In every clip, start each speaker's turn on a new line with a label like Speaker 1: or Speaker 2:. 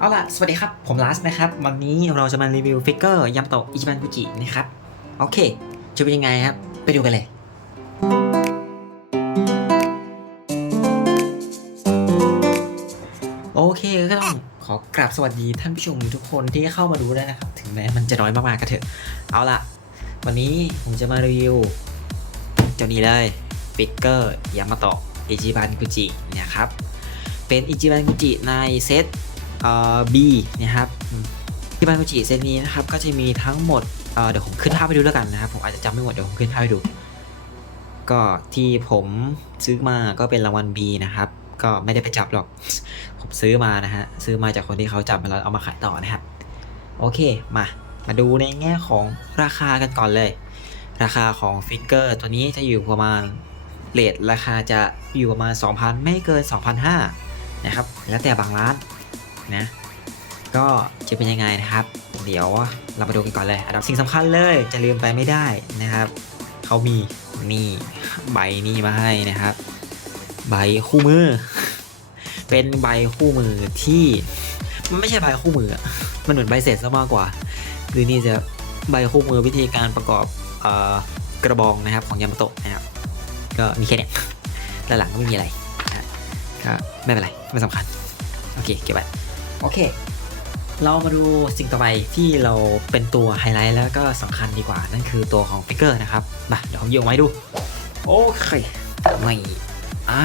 Speaker 1: เอาล่ะ สวัสดีครับ ผมลาสนะครับ วันนี้เราจะมารีวิวฟิกเกอร์ยำโตะอิจิบันกุจินะครับ โอเค จะเป็นยังไงครับ ไปดูกันเลย โอเคก็ต้องขอกราบสวัสดีท่านผู้ชมทุกคนที่เข้ามาดูด้วยนะครับ ถึงแม้มันจะน้อยมากๆก็เถอะ เอาล่ะ วันนี้ผมจะมารีวิวเจ้านี้เลยฟิกเกอร์ยามาโตะอิจิบันกุจินะครับ เป็นอิจิบันกุจิในเซต B นะครับที่บานกุจิเซตนี้นะครับก็จะมีทั้งหมดเเดี๋ยวผมขึ้นภาพไปดูแล้วกันนะครับผมอาจจะจำไม่หมดเดี๋ยวผมขึ้นภาพให้ดู ก็ที่ผมซื้อมาก็เป็นรางวัล B นะครับ ก็ไม่ได้ไปจับหรอก ผมซื้อมานะฮะซื้อมาจากคนที่เขาจับมาแล้วเอามาขายต่อนะครับ โอเคมามาดูในแง่ของราคากันก่อนเลย ราคาของฟิกเกอร์ตัวนี้จะอยู่ประมาณเลทราคาจะอยู่ประมาณ 2,000 ไม่เกิน 2,500นะครับแล้วแต่บางร้าน นะ ก็จะเป็นยังไงนะครับ เดี๋ยวเรามาดูกันก่อนเลยอันดับสิ่งสำคัญเลยจะลืมไปไม่ได้นะครับ เขามีนี่ใบนี้มาให้นะครับ ใบคู่มือ เป็นใบคู่มือที่มันไม่ใช่ใบคู่มือ มันเหมือนใบเสร็จซะมากกว่า คือนี่จะใบคู่มือวิธีการประกอบอกระบองนะครับของยามาโตะนะครับ ก็มีแค่นี้ด้านหลังก็ไม่มีอะไรก็ไม่เป็นไร ไม่สำคัญ โอเค เก็บไว้ โอเค เรามาดูสิ่งต่อไปที่เราเป็นตัวไฮไลท์แล้วก็สำคัญดีกว่า นั่นคือตัวของฟิกเกอร์นะครับ มาเดี๋ยวผมโยงไว้ดู โอเคไม่อ่า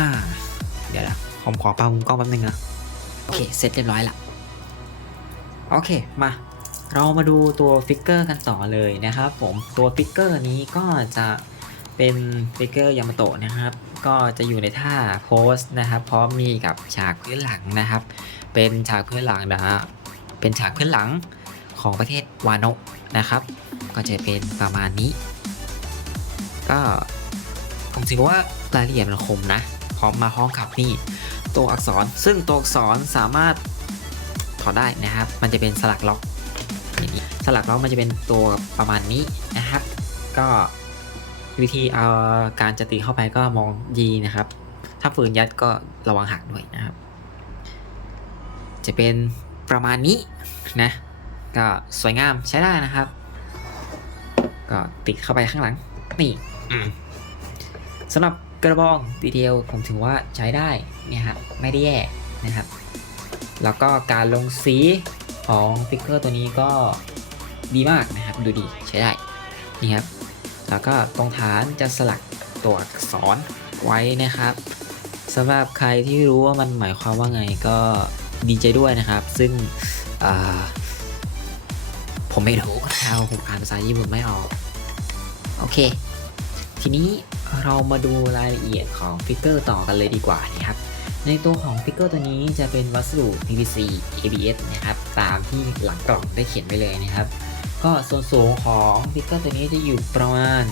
Speaker 1: เดี๋ยวนะผมขอปามุมกล้องแป๊บนึงนะ โอเค เสร็จเรียบร้อยละ โอเค มา เรามาดูตัวฟิกเกอร์กันต่อเลยนะครับผม ตัวฟิกเกอร์นี้ก็จะเป็นฟิกเกอร์ยามาโตะนะครับ ก็จะอยู่ในท่าโพสนะครับ พร้อมมีกับฉากพื้นหลังนะครับ เป็นฉากพื้นหลังนะฮะเป็นฉากพื้นหลังของประเทศวานะนะครับ ก็จะเป็นประมาณนี้ ก็ผมถือว่ารายละเอียดมันคมนะพร้อมมาพ้อมกับนี่ตัวอักษรซึ่งตัวอักษรสามารถถอดได้นะครับ มันจะเป็นสลักล็อกอย่างนี้สลักล็อกมันจะเป็นตัวประมาณนี้นะครับ ก็วิธีเอาการจะตีเข้าไปก็มองดีนะครับ ถ้าฝืนยัดก็ระวังหักด้วยนะครับ จะเป็นประมาณนี้นะ ก็สวยงามใช้ได้นะครับ ก็ติดเข้าไปข้างหลัง นี่สำหรับกระบองดีเทลผมถือว่าใช้ได้เนี่ยครับไม่ได้แย่นะครับ แล้วก็การลงสีของฟิกเกอร์ตัวนี้ก็ดีมากนะครับ ดูดีใช้ได้นี่ครับ แล้วก็ตรงฐานจะสลักตัวอักษรไว้นะครับสำหรับใครที่รู้ว่ามันหมายความว่าไงก็ ดีใจด้วยนะครับ ซึ่งผมไม่รู้นะครับผมอ่านภาษาญี่ปุ่นไม่ออก โอเค ทีนี้เรามาดูรายละเอียดของฟิกเกอร์ต่อกันเลยดีกว่านะครับ ในตัวของฟิกเกอร์ตัวนี้จะเป็นวัสดุ PVC ABS นะครับ ตามที่หลังกล่องได้เขียนไว้เลยนะครับ ก็ส่วนสูงของฟิกเกอร์ตัวนี้จะอยู่ประมาณ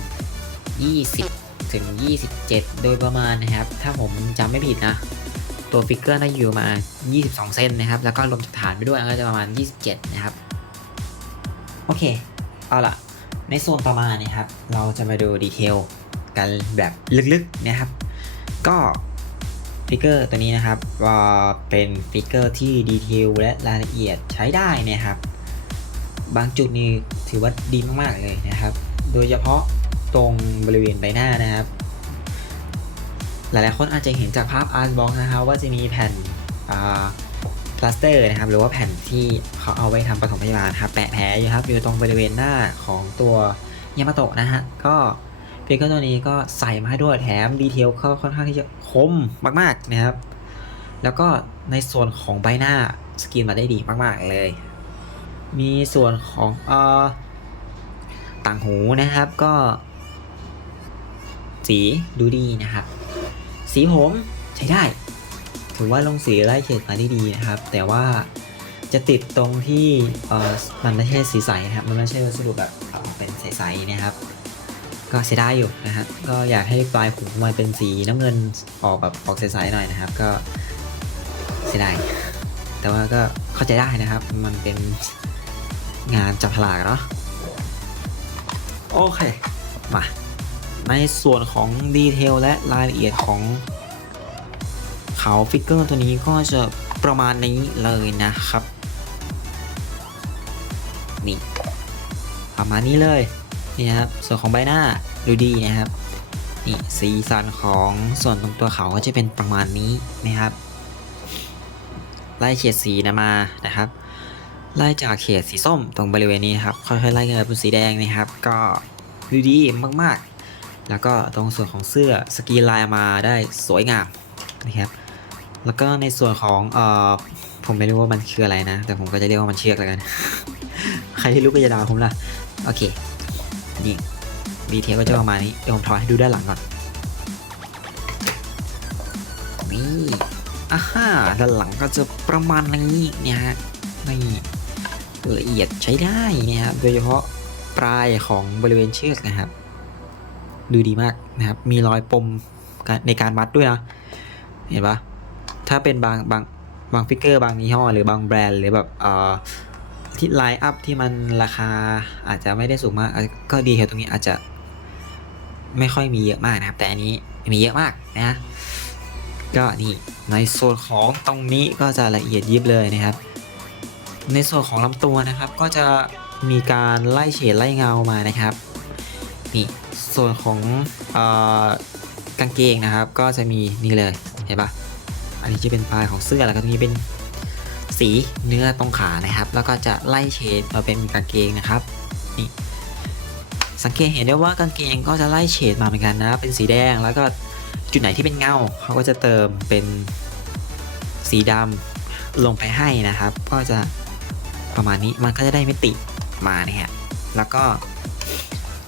Speaker 1: 20 ถึง 27 โดยประมาณนะครับ ถ้าผมจำไม่ผิดนะ ตัวฟิกเกอร์น่าอยู่มา 22 เซนนะครับ แล้วก็รวมจากฐานไปด้วยก็จะประมาณ 27 นะครับ โอเค เอาล่ะ ในโซนต่อมาเนี่ยครับ เราจะมาดูดีเทลกันแบบลึกๆนะครับ ก็ฟิกเกอร์ตัวนี้นะครับเป็นฟิกเกอร์ที่ดีเทลและรายละเอียดใช้ได้นะครับ บางจุดนี่ถือว่าดีมากๆเลยนะครับ โดยเฉพาะตรงบริเวณใบหน้านะครับ หลายๆคนอาจจะเห็นจากภาพอาร์ตบ็อกนะครับว่าจะมีแผ่นพลาสเตอร์นะครับหรือว่าแผ่นที่เขาเอาไว้ทำปฐมพยาบาลครับแปะแผลอยู่ครับอยู่ตรงบริเวณหน้าของตัวยามาโตะนะฮะก็ฟิกเกอร์ตัวนี้ก็ใส่มาให้ด้วยแถมดีเทลเขาค่อนข้างที่จะคมมากๆนะครับ แล้วก็ในส่วนของใบหน้าสกรีนมาได้ดีมาก ๆ เลย มีส่วนของเอ่อต่างหูนะครับก็ สีดูดีนะครับ สีผมใช้ได้ ถือว่าลงสีไล่เฉดมาได้ดีนะครับ แต่ว่าจะติดตรงที่มันไม่ใช่สีใสนะครับ มันไม่ใช่วัสดุแบบเป็นใสๆนะครับ ก็เสียดายอยู่นะฮะก็อยากให้ปลายผมมันเป็นสีน้ำเงินออกแบบออกใสๆหน่อยนะครับ ก็เสียดายแต่ว่าก็เข้าใจได้นะครับ มันเป็นงานจับฉลากเนาะโอเค มา ในส่วนของดีเทลและรายละเอียดของเขาฟิกเกอร์ตัวนี้ก็จะประมาณนี้เลยนะครับ นี่ประมาณนี้เลยนี่ครับส่วนของใบหน้าดูดีนะครับนี่สีสันของส่วนตรงตัวเขาก็จะเป็นประมาณนี้นะครับไล่เฉดสีนะมานะครับไล่จากเขตสีส้มตรงบริเวณนี้ครับค่อยๆไล่กันไปเป็นสีแดงนะครับ ก็ดูดีมากๆ แล้วก็ตรงส่วนของเสื้อสกีลายมาได้สวยงามนะครับแล้วก็ในส่วนของเอ่อผมไม่รู้ว่ามันคืออะไรนะ แต่ผมก็จะเรียกว่ามันเชือกแล้วกัน ใครที่รู้ก็จะด่าผมละโอเคนี่ดีเทลก็จะประมาณนี้เดี๋ยวผมถอยให้ดูด้านหลังก่อนนี่อ่าฮ่าด้านหลังก็จะประมาณนี้เนี่ยฮะนี่ละเอียดใช้ได้นี่ครับโดยเฉพาะปลายของบริเวณเชือกนะครับ ดูดีมากนะครับ มีรอยปมในการมัดด้วยนะ เห็นปะถ้าเป็นบางบางบางฟิกเกอร์บางยี่ห้อหรือบางแบรนด์หรือแบบเอ่อที่ไลน์อัพที่มันราคาอาจจะไม่ได้สูงมาก ก็ดีแค่ตรงนี้อาจจะไม่ค่อยมีเยอะมากนะครับ แต่อันนี้มีเยอะมากนะก็นี่ในส่วนของตรงนี้ก็จะละเอียดยิบเลยนะครับ ในส่วนของลำตัวนะครับก็จะมีการไล่เฉดไล่เงามานะครับ นี่ ส่วนของอกางเกงนะครับ ก็จะมีนี่เลยเห็นปะอันนี้จะเป็นปลายของเสื้อแล้วก็ตรงนี้เป็นสีเนื้อตรงขานะครับ แล้วก็จะไล่เฉดมาเป็นกางเกงนะครับนี่สังเกตเห็นได้ว่ากางเกงก็จะไล่เฉดมาเหมือนกันนะ เป็นสีแดงแล้วก็จุดไหนที่เป็นเงาเขาก็จะเติมเป็นสีดำลงไปให้นะครับ ก็จะประมาณนี้มันก็จะได้มิติมาเนี่ยฮะแล้วก็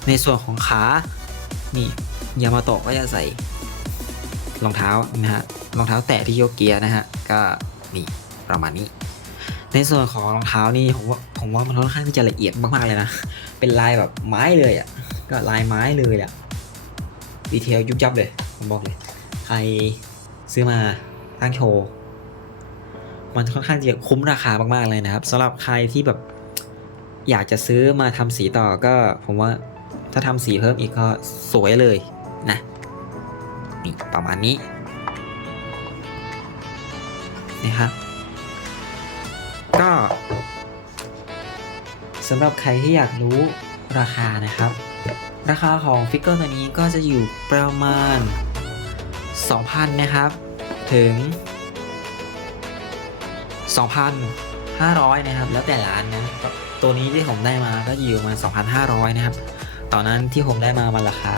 Speaker 1: ในส่วนของขา นี่ยามาโตะก็จะใส่รองเท้านะฮะรองเท้าแตะที่โยกเกียร์นะฮะก็นี่ประมาณนี้ ในส่วนของรองเท้านี่ผมว่าผมว่ามันค่อนข้างที่จะละเอียดมากๆเลยนะ เป็นลายแบบไม้เลยอะก็ลายไม้เลยอะดีเทลยุบยับเลยผมบอกเลย ใครซื้อมาตั้งโชว์มันค่อนข้างจะคุ้มราคามากๆเลยนะครับสำหรับใครที่แบบอยากจะซื้อมาทำสีต่อก็ผมว่า ถ้าทำสีเพิ่มอีกก็สวยเลยนะนี่ประมาณนี้นะครับก็สำหรับใครที่อยากรู้ราคานะครับ ราคาของฟิกเกอร์ตัวนี้ก็จะอยู่ประมาณ 2,000 นะครับ ถึง 2,500 นะครับ แล้วแต่ร้านนะ ตัวนี้ที่ผมได้มาก็อยู่ประมาณ 2,500 นะครับ ตอนนั้นที่ผมได้มามันราคา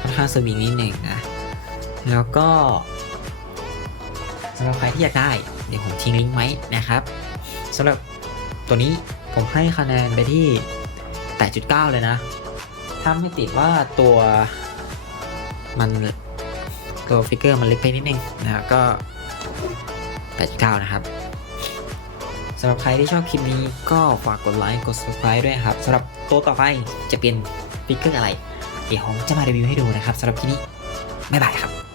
Speaker 1: ค่อนข้างสวิงนิดหนึ่งนะ แล้วก็สำหรับใครที่อยากได้ เดี๋ยวผมทิ้งลิงก์ไว้นะครับสำหรับตัวนี้ผมให้คะแนนไปที่ 8.9 เลยนะถ้าไม่ติดว่าตัวมันตัวฟิกเกอร์มันเล็กไปนิดนึงนะครับก็ 8.9 นะครับสำหรับใครที่ชอบคลิปนี้ก็ฝากกดไลค์ กด subscribe ด้วยครับสำหรับตัวต่อไปจะเป็น ฟิกเกอร์อะไร เดี๋ยวผมจะมารีวิวให้ดูนะครับสำหรับที่นี้บ๊ายบายครับ